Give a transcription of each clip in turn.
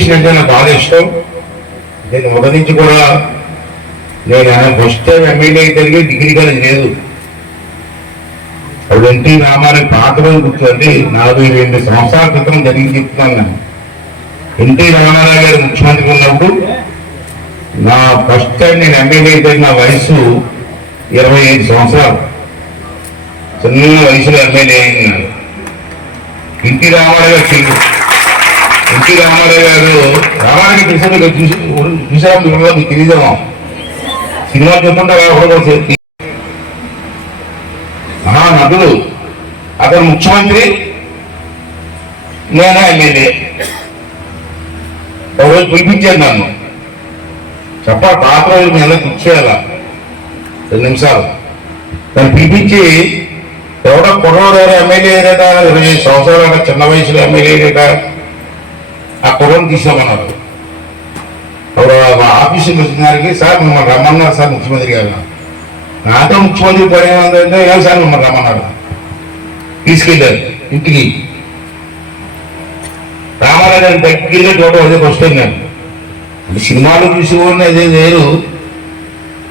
Education అంటే నాకు బాగా ఇష్టం. నేను మొదటి నుంచి కూడా నేను ఫస్ట్ టైం ఎమ్మెల్యే జరిగి డిగ్రీ కాలేజ్ లేదు. అప్పుడు ఎన్టీ రామారావు పాత రోజు కూర్చోండి 42 సంవత్సరాల క్రితం జరిగి చెప్తున్నాను. నేను ఎన్టీ రామారావు గారు ముఖ్యమంత్రి ఉన్నప్పుడు నా ఫస్ట్ టైం నేను ఎమ్మెల్యే జరిగిన వయసు 25 సంవత్సరాలు. చిన్న వయసులో ఎమ్మెల్యే అయినాడు. ఎన్టీ రామారావు గారు రామారావు చూసారా మీకు తెలియదేమో, సినిమా చూస్తుంటే మహానటుడు. అతను ముఖ్యమంత్రి, నేను ఎమ్మెల్యే. ఒకరోజు పిలిపించాను నన్ను, చెప్పాలి పాత రోజు మీ అందరికి ఇచ్చేయాల 2 నిమిషాలు. దాన్ని పిలిపించి ఎవడో కుర్రోడు ఎమ్మెల్యే అయ్యారట, 25 సంవత్సరాలు చిన్న వయసులో ఎమ్మెల్యే అయ్యారట, ఆ కుర్రోని తీసామన్నారు. ఆఫీసుకి వచ్చినారికి సార్ మిమ్మల్ని రమ్మన్నారు సార్ ముఖ్యమంత్రి గారు. నాతో ముఖ్యమంత్రి పని ఏమంటే ఏం సార్ మిమ్మల్ని రమ్మన్నారు. తీసుకెళ్ళారు ఇంటికి. రామారావు గారి దగ్గరికి వెళ్ళి చూడటం అదే ఫస్ట్ టైం. నేను సినిమాలు చూసేవాడిని అదే వేరు,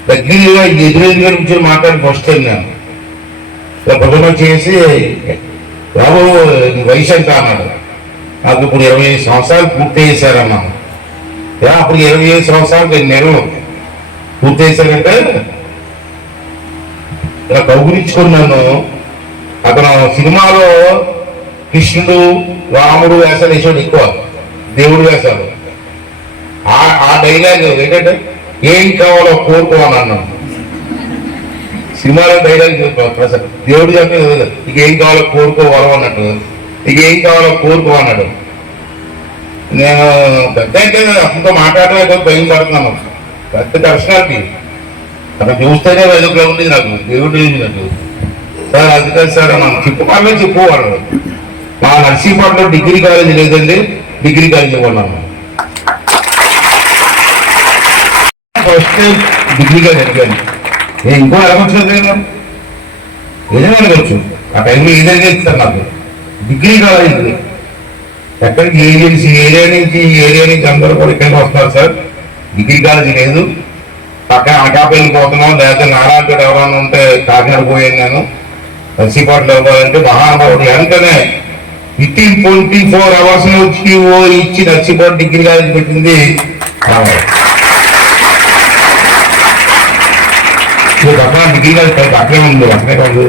దగ్గరగా ఎదురెదురుగా కూర్చొని మాట్లాడి ఫస్ట్ టైం. నేను ఇలా భజన చేసి బాబు వయసు ఎంత అన్నాడు. నాకు ఇప్పుడు 25 సంవత్సరాలు పూర్తి చేశారన్నాను. అప్పుడు 25 సంవత్సరాలు నేను పూర్తి చేశానంటే ఇలా కౌగులించుకున్నాను. అతను సినిమాలో కృష్ణుడు రాముడు వేషాలు వేసాడు, ఎక్కువ దేవుడు వేషాలు. ఆ డైలాగ్ ఏంటంటే ఏం కావాలో కోరుకోవాలన్నాను. సినిమాలో డైలాగ్ దేవుడు చెప్పే ఇక ఏం కావాలో కోరుకోవాలో అన్నట్టు, ఇక ఏం కావాలో కోరుకోవన్నాడు. నేను పెద్ద అయితే అతనితో మాట్లాడమే భయం పడుతున్నాను. పెద్ద పర్సనాలిటీ, అతను చూస్తేనే వెలుగులో ఉంది నాకు, దేవుడు నాకు. సార్ అది కాదు సార్ మనం చెప్పుకోవాలని చెప్పుకోవాలి. మా నర్సీపట్నంలో డిగ్రీ కాలేజీ లేదండి, డిగ్రీ కాలేజీ ఇవ్వన్నాను. ఫస్ట్ టైం డిగ్రీ కాలేజ్ అడిగాను. నేను ఇంకో అడగచ్చు, ఏదైనా అడగచ్చు. ఆ టైంలో ఏదైనా ఇస్తారు నాకు. డిగ్రీ కాలేజ్ ఎక్కడికి ఏజెన్సీ ఏరియా నుంచి అందరూ కూడా ఇక్కడికి వస్తున్నారు సార్, డిగ్రీ కాలేజీ లేదు, పక్కన అనకాపల్లికి పోతున్నాం, లేకపోతే నారాయణపేట ఎవరైనా ఉంటే కాకినాడ పోయాను. నేను నర్సీపట్నంలో ఇవ్వాలంటే మహానుభావుడు వెంటనే వితిన్ 24 hours వచ్చి ఇచ్చి నర్సీపట్నం డిగ్రీ కాలేజీ పెట్టింది. పక్కన డిగ్రీ కాలేజ్ అక్కడే ఉంది, అక్కడే కాదు.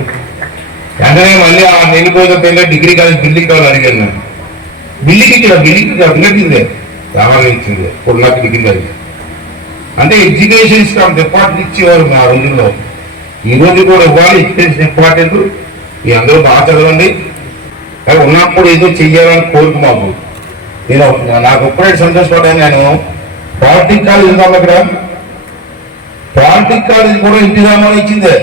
వెంటనే మళ్ళీ ఆ వెళ్ళిపోతే డిగ్రీ కాలేజ్ బిల్డింగ్ కావాలి అడిగాను. నేను బిల్డింగ్ అడిగట్టిందే రామారావు ఇచ్చింది. ఇప్పుడు నాకు డిగ్రీ కాలేజ్ అంటే ఎడ్యుకేషన్ ఇస్తాం, ఇంపార్టెంట్ ఇచ్చేవారు మా రోజుల్లో. ఈ రోజు కూడా ఇవ్వాలి, ఎడ్యుకేషన్ ఇంపార్టెంట్. మీ అందరూ బాగా చదవండి, కానీ ఉన్నప్పుడు ఏదో చెయ్యాలని కోరుకు మాకు. నేను నాకు ఒక్కడే సంతోషపడ్డాను. నేను పాలిటిక్ కాలేజ్ ఉందాం, అక్కడ పాలిటిక్ కాలేజ్ కూడా ఎన్టీ రామారావు ఇచ్చిందే.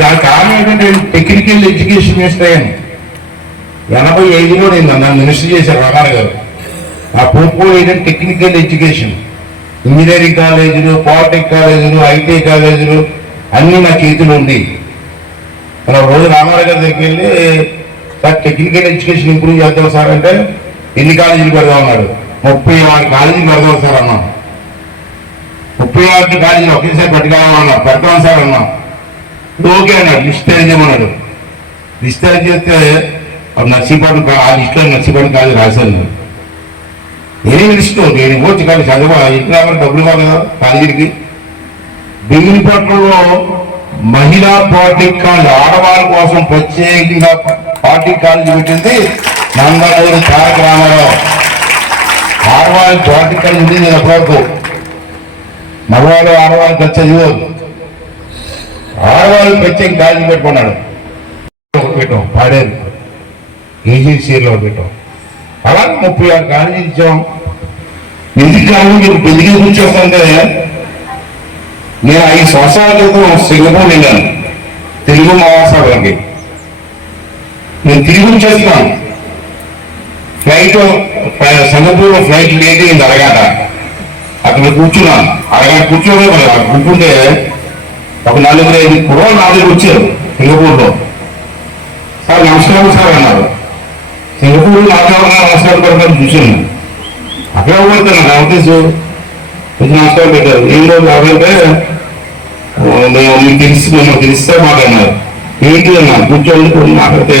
దాని కారణం ఏంటంటే టెక్నికల్ ఎడ్యుకేషన్ మినిస్టర్ 85లో నేను నన్ను మినిస్టర్ చేశారు రామారావు గారు. ఆ పోర్ట్ఫోలియో ఏంటంటే టెక్నికల్ ఎడ్యుకేషన్, ఇంజనీరింగ్ కాలేజీలు, పాలిటెక్ కాలేజీలు, ఐటీ కాలేజీలు అన్నీ నా చేతిలో ఉంది. మన రోజు రామారావు గారి దగ్గరికి వెళ్ళి సార్ టెక్నికల్ ఎడ్యుకేషన్ ఇంప్రూవ్ చేద్దాం సార్ అంటే ఎన్ని కాలేజీలు పెడదాం అన్నాడు. 36 కాలేజీలు పెడదాం సార్ అన్నాం. 36 కాలేజీలు ఒకేసారి పెట్టుకోవాలన్నాం. పెడతాం సార్ అన్నాం. ఓకే అన్నాడు. లిస్ట్ తయారు చేయమన్నాడు. లిస్ట్ తయారు చేస్తే నర్సీపట్నం ఆ లిస్టులో నర్సీపట్నం కాలేజీ రాశాను. ఏం లిస్టు నేను ఇవ్వచ్చు, కానీ చదువు ఇంట్లో డబ్బులు కాదు కదా కాలేజీకి. బెంగిలిపట్నంలో మహిళా పాలిటెక్ కాలేజ్, ఆడవాళ్ళ కోసం ప్రత్యేకంగా పాలిటెక్ కాలేజీ పెట్టింది నందమూరి తారక రామారావు. ఆడవాళ్ళ పాలిటెక్ కాలేజీ ఉంది నేను అప్పటివరకు. మగవాళ్ళు ఆడవాళ్ళు ఖర్చు చదివారు, ఆడవాళ్ళు ప్రత్యేక కాలేజీ పెట్టుకున్నాడు. పెట్టాం పాడేరు ఏజెన్సీలో పెట్టాం. అలా 36 కాలేజీలు ఇచ్చాం. ఎందుకు కాదు మీరు పెళ్లికి కూర్చోస్తుంటే నేను 5 సంవత్సరాల క్రితం సింగపూర్ వెళ్ళాను తెలుగు మహాసభలకి. నేను తిరిగి వచ్చేస్తున్నాను. ఫ్లైట్ సింగపూర్ ఫ్లైట్ లేట్ అయింది అరగంట. అక్కడ కూర్చున్నాను. అరగంట కూర్చోనే కూర్చుంటే ఒక 4-5 కుర్రోళ్ళు నా దగ్గర వచ్చారు సింగపూర్లో. సార్ నమస్కారం సార్ అన్నారు. సింగపూర్ నమస్కారం పెడతాను చూసాను. అక్కడ పోతాను నాకు అవకాశం కొంచెం నమస్కారం పెట్టారు. ఏం రోజు కావాలంటే మేము మీకు తెలిస్తే మాట్లాడినారు. ఏంటి అన్నా కూర్చోండి కొన్ని మాట్లాడితే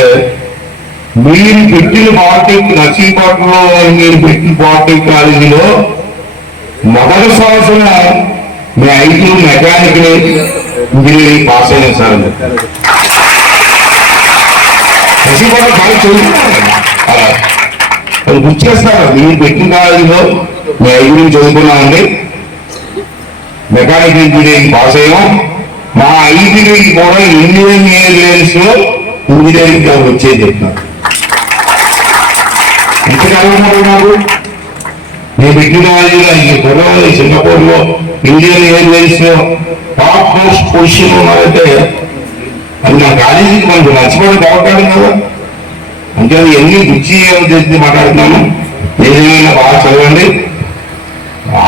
మీరు పెట్టిన పాలిటెక్ నర్సింగ్పట్నంలో మీరు పెట్టిన పాలిటెక్ కాలేజీలో మొదటి సంవత్సరం మీ 5 మెకానికల్ ఇంజనీరింగ్ పాస్ అయ్యాను సార్. నర్సింగ్పట్నం బాగా చదువుతున్నారు అలా అది గుర్తు చేస్తారు. మీరు పెట్టిన కాలేజీలో మీ 5 చదువుకున్నామండి, మెకానికల్ ఇంజనీరింగ్ పాస్ అయ్యాం. మా 5 కూడా ఇండియన్ ఎయిర్లైన్స్ లో ఇంజనీరింగ్ జాబ్ వచ్చేది చెప్పినారు. ఎంత చదువుకుంటున్నారు? నేను పెట్టిన కాలేజీలో సింగపూర్ లో ఇండియన్ ఎయిర్లైన్స్ లో టాప్ మోస్ట్ పొజిషన్ ఉన్నారంటే అది నా కాలేజీకి మనకు నచ్చిపోయిన బాగుంటాడు కదా. అంటే ఎన్ని గుర్చి చేసి మాట్లాడుతున్నాను. ఏదైనా బాగా చదవండి.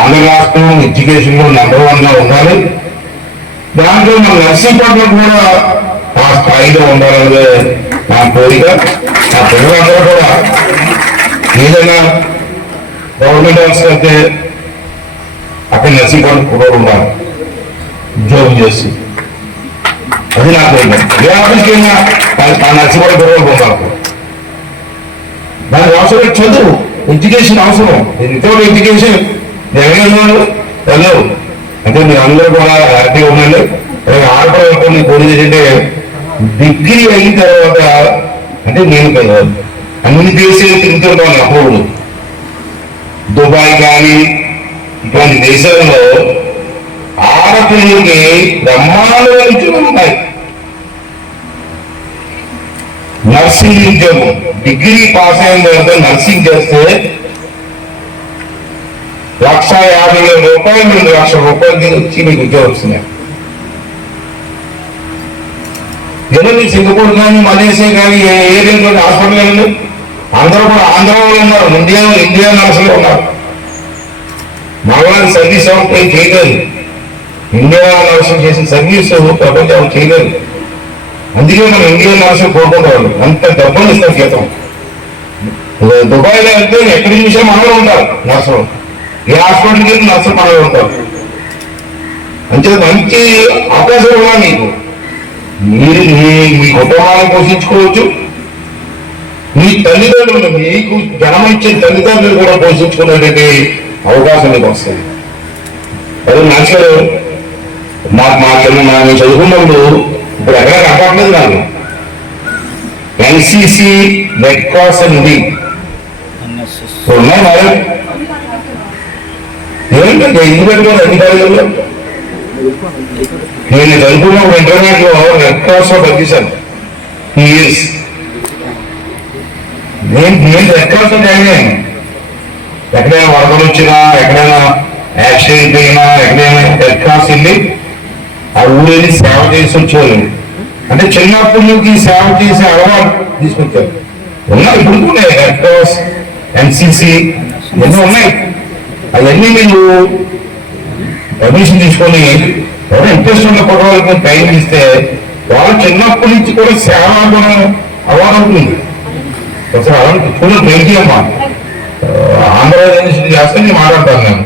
ఆంధ్ర రాష్ట్రం ఎడ్యుకేషన్ లో నంబర్ 1 గా ఉండాలి. దాంట్లో మన నర్సింగ్పట్నం కూడా ఆ స్థాయిలో ఉండాలనేదే నా కోరిక. నా పిల్లలందరూ కూడా ఏదైనా గవర్నమెంట్ హాస్పిటల్ అయితే అక్కడ నర్సింగ్పట్నం కూడా ఉండాలి, ఉద్యోగం చేసి. అది నా కోరిక. ఏ ఆఫీస్కి వెళ్ళినా ఆ నర్సింగ్పట్నం కూడా ఉండాలి. దానికి అవసరం చదువు, ఎడ్యుకేషన్ అవసరం. వితౌట్ ఎడ్యుకేషన్ ఎవరు వెళ్ళవు. అంటే మీరు అందరూ కూడా హ్యాపీగా ఉండండి. ఆడపడి కోరిక ఏంటంటే డిగ్రీ అయిన తర్వాత అంటే నేను కదా అన్ని దేశాలు తిరుగుతుంటాను. అప్పుడు దుబాయ్ కానీ ఇట్లాంటి దేశాలలో ఆడపిల్లలకి బ్రహ్మాండమైన ఉద్యోగాలు ఉన్నాయి. నర్సింగ్ ఉద్యోగం డిగ్రీ పాస్ అయిన తర్వాత నర్సింగ్ చేస్తే 1,50,000 నుండి 1,00,000 రూపాయలకి వచ్చి మీకు ఉద్యోగం వస్తున్నాయి. ఏదో సింగపూర్ కానీ మలేషియా కానీ ఏ ఏరియాలో హాస్పిటల్ వెళ్ళండి, అందరూ కూడా ఆంధ్రలో ఉన్నారు, ఇండియా నర్సులు ఉన్నారు. మగవారి సర్వీస్ ఏం చేయలేదు. ఇండియా నర్సులు చేసిన సర్వీస్ ప్రపంచం చేయలేదు. అందుకే మనం ఇండియన్ నర్సులు కోరుకుంటారు. అంత డబ్బులు ఇస్తారు జీతం. దుబాయ్లో వెళ్తే ఎక్కడి నుంచో మనలో ఉంటారు నర్సులు. ఏ హాస్పిటల్కి వెళ్ళి నర్సులు మనలో ఉంటారు. అంటే మంచి అవకాశం ఉన్నా మీకు. మీరు మీ కుటుంబాన్ని పోషించుకోవచ్చు. మీ తల్లిదండ్రులు మీకు జన్మనిచ్చే తల్లిదండ్రులు కూడా పోషించుకునేటువంటి అవకాశం మీకు వస్తుంది. అది మంచిగా మా చదువుకున్నప్పుడు ఇప్పుడు ఎక్కడ కనపడలేదు నాకు. ఎన్సిసి, రెడ్ క్రాస్ ఉంది ఉన్నాయి మరి. ఏంటంటే ఎందుకు పెట్టుకోండి అన్ని కాలేజీల్లో. నేను చదువుకున్న ఇంటర్నెట్ లో రెడ్ క్రాస్ లో పనిచేశాను 2 years. నేను రెడ్ క్రాస్ లో జాయిన్ అయ్యాను. ఎక్కడైనా వరదలు వచ్చినా, ఎక్కడైనా యాక్సిడెంట్ అయినా, ఎక్కడైనా రెడ్ క్రాస్ వెళ్ళి ఆ ఊరేది సేవ చేసి వచ్చేవాళ్ళు. అంటే చిన్నప్పటి నుంచి సేవ చేసే అలవాటు తీసుకొచ్చారు. ఉన్నాయి ఇప్పుడు ఉన్నాయి రెడ్ క్రాస్, ఎన్సిసి ఎన్నో ఉన్నాయి. అవన్నీ మీరు పర్మిషన్ తీసుకొని ఎవరైనా ఇంట్రెస్ట్ ఉన్న కుటుంబాలకు ట్రైనింగ్ ఇస్తే వాళ్ళు చిన్నప్పటి నుంచి కూడా సేవ గుణం అలవాటు అవుతుంది. ఒకసారి అలాంటి చూడండి ట్రైనింగ్ అమ్మా ఆంధ్రప్రదేశ్ చేస్తే నేను మాట్లాడతాను నేను.